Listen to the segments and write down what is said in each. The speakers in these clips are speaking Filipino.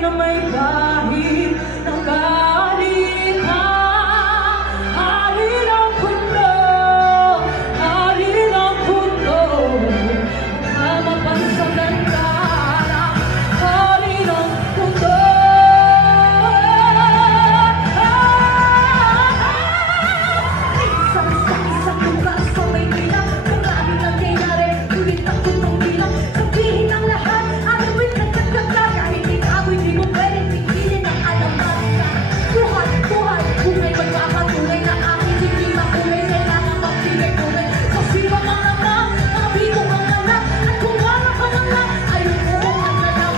na may bahid ng kalikasan. Hari ng mundo, hari ng mundo, mamapansagan ka ng hari ng mundo. Isang lugar sa Maynila, maraming nangyayari, ulit ang tutong bilang. Sabihin ang lahat, arawin nagkagagla, kahit ikaw hindi mo pwedeng pigilin ang alamat ka. Buhay, buhay, buhay magkakatunay na aking hindi makulay, kailangan magbigay-kulay. Sa sino ang anak, mga bigo ang anak, at kung wala ka lang lang, ayoko ang anak.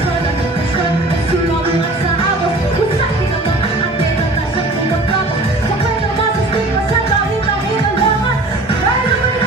Sana nagkasal, ay sulawangan sa agos, kung sa akin ang mga antena na siyang tumatapos. Sa pwede masastig pa sa kahit ang langan, dahil may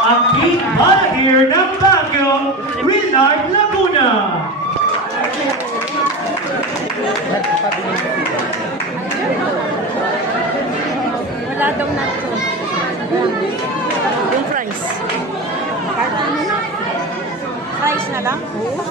ang King Balahir ng Baguio, Rilard Laguna. Wala daw na ito. Yung fries. Fries na lang? Oo.